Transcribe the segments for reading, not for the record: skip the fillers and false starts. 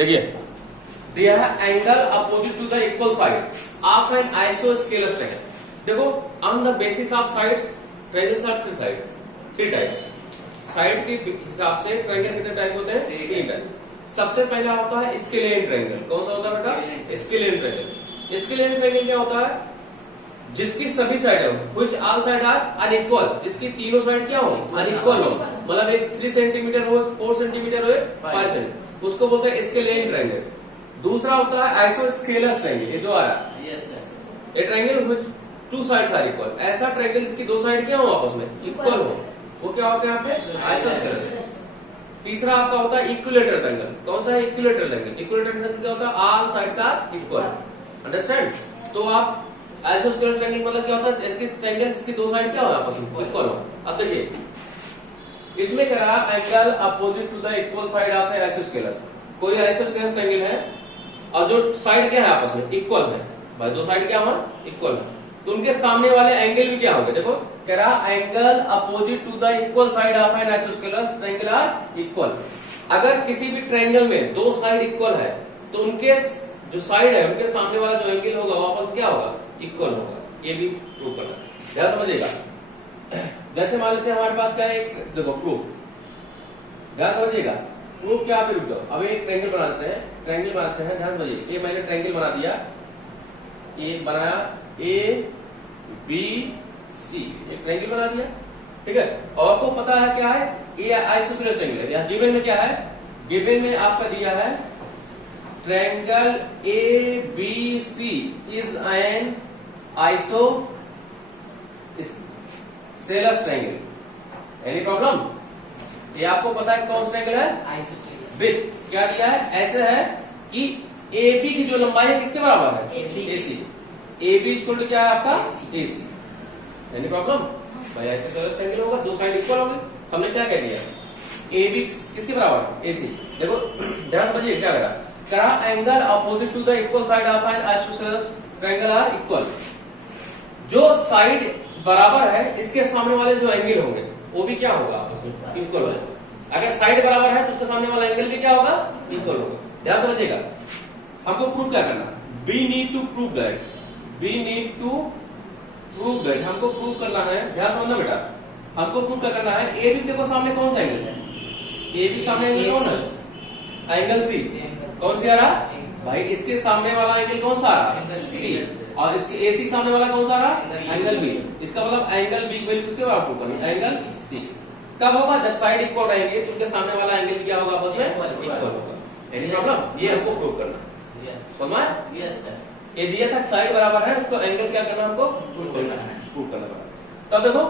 देखिए दिया है angle opposite to the equal side of an isosceles triangle. देखो on the basis of sides triangles are three sides, three types. Side के हिसाब से triangle कितने टाइप होते हैं? तीन टाइप। सबसे पहला होता है स्केलियन ट्रायंगल। कौन सा होता है बेटा? Scalene triangle. स्केलियन ट्रायंगल क्या होता है? जिसकी सभी साइड हो, which all side are unequal, जिसकी तीनों साइड क्या हो? अनइक्वल हो। मतलब एक 3 सेंटीमीटर हो, 4 सेंटीमीटर हो, 5 सेंटीमीटर, उसको बोलते हैं स्केलियन ट्रायंगल। दूसरा होता है आइसोस्केलस ट्रायंगल, ये जो आ रहा है ये triangle which two sides are equal. ऐसा ट्रायंगल जिसकी दो साइड क्या हो? आपस में इक्वल हो, वो क्या होता है यहाँ पे? आइसोस्केलस। तीसरा आपका होता है इक्विलेटरल ट्रायंगल। कौन सा है? Equilateral triangle. इक्विलेटरल ट्रायंगल क्या होता है? All sides are equal. Understand? तो आप आइसोस्केलस ट्रायंगल मतलब क्या होता है? इसके ट्रायंगल जिसकी दो साइड क्या हो? आपस में इक्वल हो। अब देखिए इसमें क्या रहा? Angle opposite to the equal side of a isosceles. कोई आइसोस्केलस ट्रायंगल है और जो साइड क्या है? आपस में इक्वल है। भाई दो साइड क्या हो? इक्वल है, तो उनके सामने वाले एंगल भी क्या होंगे? देखो कह रहा angle opposite to the equal side of an isosceles triangle are equal. अगर किसी भी ट्रायंगल में दो साइड इक्वल है तो उनके जो साइड है उनके सामने वाला जो एंगल होगा वो आपस क्या होगा? इक्वल होगा। ये भी प्रूव करना है, ध्यान समझिएगा। जैसे मान लेते हैं हमारे पास क्या है, एक देखो प्रूफ, ध्यान समझिएगा। प्रूफ क्या? आप रुक जाओ, अब एक ट्रायंगल बना लेते हैं। ट्रायंगल बनाते हैं, ध्यान समझिए। ये मैंने ट्रायंगल बना दिया, एक बनाया ए बी सी, एक ट्रायंगल बना दिया, ठीक है। और आपको पता है क्या है? ये आइसोस्केलस ट्रायंगल है। यहाँ गिवन में क्या है? गिवन में आपका दिया है triangle A B C is an isosceles triangle. Any problem? ये आपको पता है कौन सा ट्रायंगल है? आइसोस्केलस। विद क्या दिया है? ऐसे है कि ए बी की जो लंबाई है किसके बराबर है? A C. A B equal to क्या है आपका? A C. Any problem? भाई आइसोस्केलस ट्रायंगल होगा, दो साइड इक्वल होंगे। हमने क्या कह दिया? ए बी किसके बराबर है? ए सी। देखो ध्यान समझिए क्या करा? कहा angle opposite to the equal side of an isosceles triangle are equal. जो साइड बराबर है इसके सामने वाले जो एंगल होंगे वो भी क्या होगा? इक्वल होगा। अगर साइड बराबर है तो उसके सामने वाला एंगल भी क्या होगा? इक्वल होगा। ध्यान समझिएगा। हमको प्रूव क्या करना? We need to prove that, we need to prove that, हमको प्रूव करना है। ध्यान समझना बेटा, हमको प्रूव क्या करना है? ए बी देखो सामने कौन सा एंगल है? ए बी सामने एंगल कौन है? Angle C. कौन सा आ रहा? भाई इसके सामने वाला एंगल कौन सा आ रहा? सी। और इसके ए सी के सामने वाला कौन सा आ रहा? Angle B. इसका मतलब एंगल बी वैल्यू किसके बराबर प्रूव करना? Angle C. कब होगा? जब साइड इक्वल रहेंगे तो उनके सामने वाला एंगल क्या होगा? आपस में इक्वल होगा। Any problem? ये हमको प्रूव करना। समझ? Yes sir. ये दिया था साइड बराबर है, उसको एंगल क्या करना? हमको प्रूव करना है, प्रूव करना पड़ा। तब देखो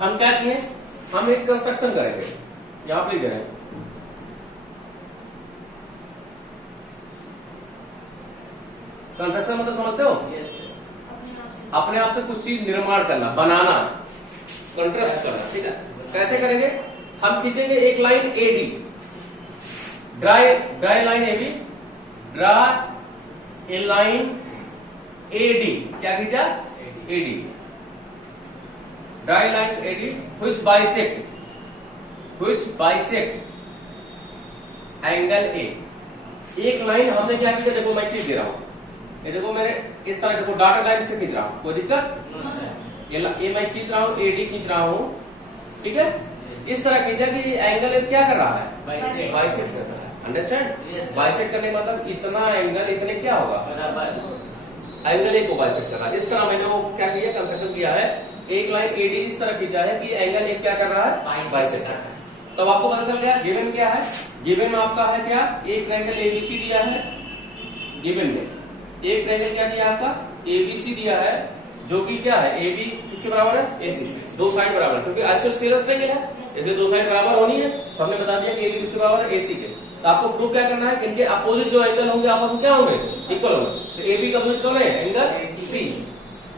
हम क्या किए? हम एक कंस्ट्रक्शन करेंगे, यहां पर लिख रहे हैं। कंस्ट्रक्शन मतलब समझते हो? अपने आप से कुछ चीज निर्माण करना, बनाना, कंट्रास्ट करना, ठीक है। कैसे करेंगे? हम खींचेंगे एक line A D, draw line A B, draw a line A D. क्या खींचा? A D, draw line A D which bisect angle A. एक लाइन हमने क्या किया? देखो मैं खींच दे रहा हूं, ये देखो मेरे इस तरह देखो डॉटेड लाइन से खींच रहा हूं, कोई दिक्कत? ये मैं खींच रहा हूं, ए डी खींच रहा हूं, ठीक है। इस तरह खींचा कि एंगल क्या कर रहा है? बाइसेक्ट कर रहा है। अंडरस्टैंड? बाइसेक्ट करने का मतलब इतना एंगल इतने क्या होगा? एंगल एक को बाइसेक्ट करना। इस तरह मैंने वो क्या किया? कंस्ट्रक्शन किया है। एक लाइन एडी इस तरह खींचा है कि एंगल एक क्या कर रहा है? बाइसेक्ट कर रहा है। तब आपको पता चल गया गिवन क्या है? गिवन में आपका है क्या? एक ट्रायंगल एबीसी दिया है। गिवन में एक ट्रायंगल क्या दिया आपका? एबीसी दिया है, जो कि क्या है? ए बी किसके बराबर है? ए सी। दो साइड बराबर, क्योंकि आइसोस्केलस ट्रायंगल है इसलिए दो साइड बराबर होनी है। तो हमने बता दिया कि ए बी किसके बराबर है? ए सी के। तो आपको प्रूव क्या करना है? इनके अपोजिट जो एंगल होंगे आपस में क्या होंगे? इक्वल होंगे। तो ए बी का अपोजिट कौन है? Angle C.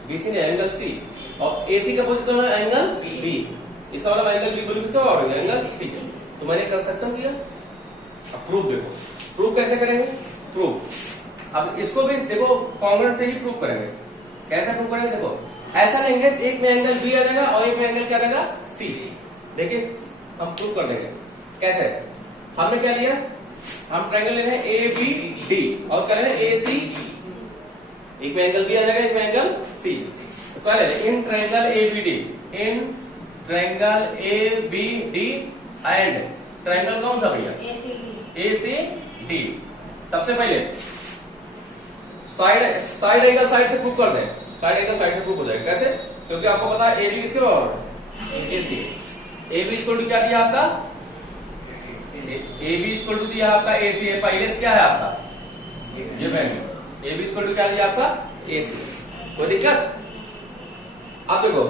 बीसी ने एंगल सी, और ए सी का अपोजिट कौन है? Angle B. इसका मतलब एंगल बी बोलो किसका बराबर है? Angle C. तो मैंने कंस्ट्रक्शन किया। अब प्रूफ देखो, प्रूफ कैसे करेंगे? प्रूफ अब इसको भी देखो कॉन्ग्रुएंट से ही प्रूव करेंगे। कैसे प्रूव करेंगे? देखो ऐसा लेंगे, एक में एंगल बी आ जाएगा और एक में एंगल क्या रहेगा? सी। देखिए हम प्रूव कर देंगे कैसे। हमने क्या लिया? हम ट्रायंगल ले रहे हैं ए बी डी और क्या ले रहे हैं ए सी। एक में एंगल बी आ जाएगा, एक में एंगल सी। तो क्या ले रहे हैं in triangle A B D, in triangle A B D and triangle कौन सा भैया ए सी डी। सबसे पहले साइड एंगल साइड से प्रूव कर दें, साइड एंगल साइड से प्रूव हो जाएगा। कैसे? क्योंकि आपको पता है ए बी किसके बराबर है A C. A B equal to क्या दिया आपका ए बी इक्वल टू दिया आपका ए सी है। पहले से क्या है आपका ये bank A B equal to क्या दिया आपका ए सी। कोई दिक्कत? आप देखो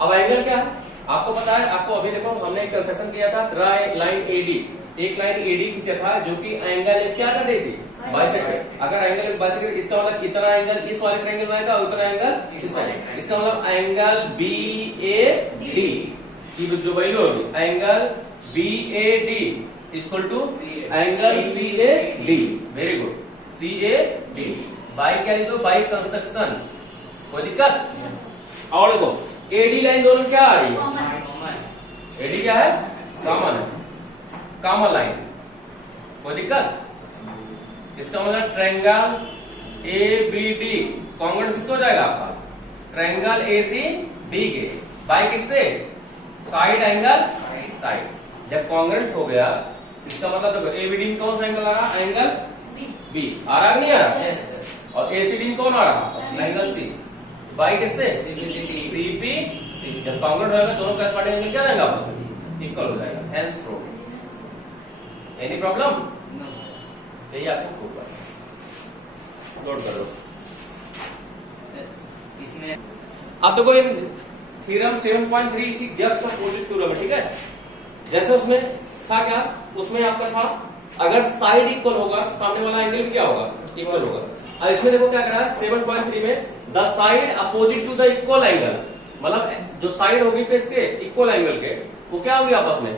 अब एंगल क्या है आपको पता है। आपको अभी देखो हमने एक कंस्ट्रक्शन किया था, ट्राई लाइन एडी, एक लाइन एडी खींचा था जो कि एंगल क्या कर रही थी बाइसेक्टर। अगर एंगल बाइसेक्टर इसका मतलब इतना एंगल इस वाले ट्रायंगल में आएगा और उतना एंगल इस साइड। इसका मतलब एंगल बी ए डी की जो वैल्यू होगी angle B A D equal to angle C A D. Very good, C A D by क्या लिखो बाई कंस्ट्रक्शन। कोई दिक्कत? और देखो एडी लाइन दोनों क्या आ रही है एडी क्या है कॉमन है, कॉमन लाइन। कोई दिक्कत? इसका मतलब triangle A B D congruent किसको हो जाएगा आपका ट्रायंगल ए सी डी के बाई किससे साइड एंगल साइड। जब कॉन्ग्रुएंट हो गया इसका मतलब ए बी डी कौन सा एंगल आ रहा एंगल बी आ रहा नहीं आ रहा और ए सी डी कौन आ रहा एंगल सी बाई किससे सी पी सी। जब कॉन्ग्रुएंट होगा दोनों कॉरेस्पॉन्डिंग एंगल क्या रहेगा आपस में इक्वल हो जाएगा। Hence prove. Any problem? यही आपको प्रूव करना। नोट करो इसमें अब देखो इन थ्योरम 7.3 जस्ट अपोजिट थ्योरम है। ठीक है, जैसे उसमें था क्या उसमें आपका था अगर साइड इक्वल होगा सामने वाला एंगल भी क्या होगा इक्वल होगा। और इसमें देखो क्या करा है 7.3 में the side opposite to the equal angle, मतलब जो साइड होगी पे इसके इक्वल एंगल के वो क्या होंगे आपस में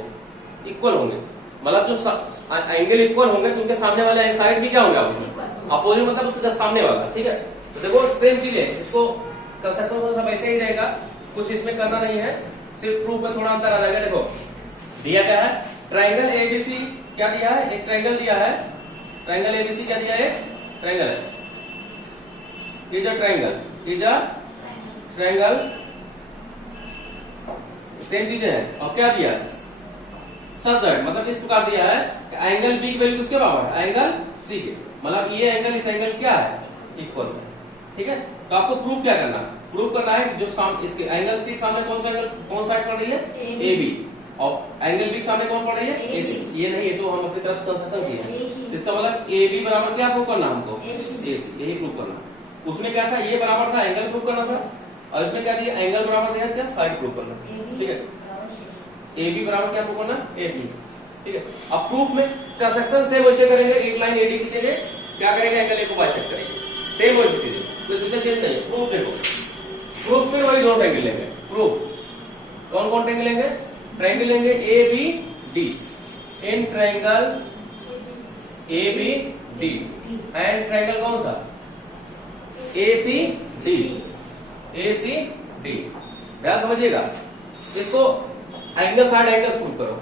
इक्वल होंगे। मतलब जो एंगल इक्वल होंगे तो उनके सामने वाले साइड भी क्या होंगे आपस में अपोजिट, मतलब उसके सामने वाला। ठीक है, तो देखो सेम चीज है, इसको कंस्ट्रक्शन सब ऐसे ही रहेगा, कुछ इसमें करना नहीं है, सिर्फ प्रूफ में थोड़ा अंतर आ जाएगा। देखो दिया क्या है ट्रायंगल एबीसी क्या दिया है एक ट्रायंगल दिया है, ट्रायंगल एबीसी क्या दिया है ट्रायंगल है इज अ ट्रायंगल सेम चीजें हैं। और क्या दिया सच दैट मतलब इस प्रकार दिया है कि एंगल बी की वैल्यू किसके बराबर है एंगल सी के, मतलब ये एंगल इस एंगल क्या है इक्वल है। ठीक है, तो आपको प्रूव क्या करना प्रूव करना है कि जो इसके एंगल सी के सामने कौन सा एंगल कौन साइड पड़ रही है ए बी और एंगल बी के सामने कौन पड़ रही है ए सी। ये नहीं है तो हम अपनी तरफ से कंस्ट्रक्शन किए हैं। इसका मतलब ए बी बराबर क्या प्रूव करना हमको ए सी, यही प्रूव करना। उसमें क्या था ये बराबर था एंगल प्रूव करना था और इसमें क्या दिया एंगल बराबर दिया क्या साइड प्रूव करना। ठीक है, ए बी बराबर क्या प्रूव करना ए सी। ठीक है, अब प्रूफ में कंस्ट्रक्शन सेम वैसे करेंगे, एक लाइन एडी खींचेंगे क्या करेंगे एंगल ए को बाइसेक्ट करेंगे, सेम वैसी चीजें, तो इसमें चेंज नहीं। प्रूफ देखो प्रूफ फिर वही दो ट्रायंगल लेंगे। प्रूफ कौन कौन ट्रायंगल लेंगे ट्रायंगल लेंगे A B D in triangle A B D and triangle कौन सा ए सी डी ध्यान समझिएगा। इसको एंगल साइड एंगल्स प्रूव करो।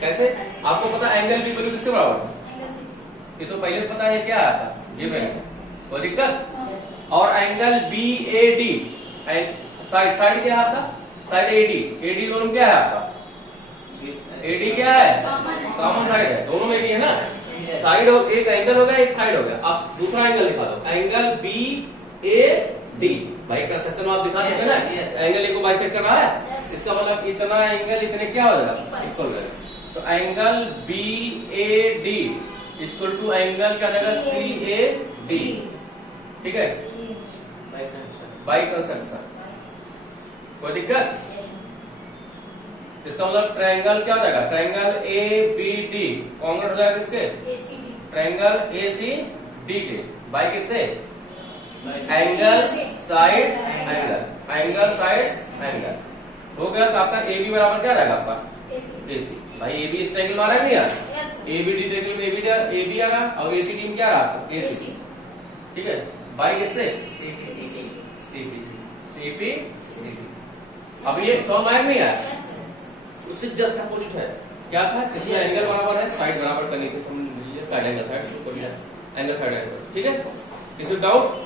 कैसे? आपको पता एंगल बी वैल्यू किसके बराबर है ये तो पहले से पता है क्या आता गिवन, कोई दिक्कत? और angle B A D side क्या आता साइड एडी दोनों क्या है आपका एडी क्या है कॉमन साइड है, दोनों में एडी है ना। साइड हो एक एंगल हो गया एक साइड हो गया। आप दूसरा एंगल दिखा दो एंगल बी ए डी। भाई कंस्ट्रक्शन आप दिखा सकते हैं ना एंगल ए को बाइसेक्ट कर रहा है, इसका मतलब इतना एंगल इतने क्या हो जाएगा इक्वल हो जाएगा। तो angle B A D equal to angle क्या जाएगा सी ए डी। ठीक है, बाई कंस्ट्रक्शन कोई दिक्कत? इसका मतलब ट्रायंगल क्या हो जाएगा triangle A B D congruent हो जाएगा किसके ट्रायंगल ए सी डी के बाई किससे एंगल साइड एंगल हो गया। तो आपका ए बी बराबर क्या रहेगा आपका ए सी। भाई ए बी इस ट्रायंगल में आ रहा है नहीं यार ए बी डी ट्रायंगल में ए बी आ रहा और ए सी डी में क्या रहा ए सी। ठीक है, बाई किससे सी पी सी। अब ये सॉल्व आया नहीं यार उससे जस्ट अपोजिट है क्या था इसमें एंगल बराबर side angle side angle side angle, ठीक है? किसी डाउट?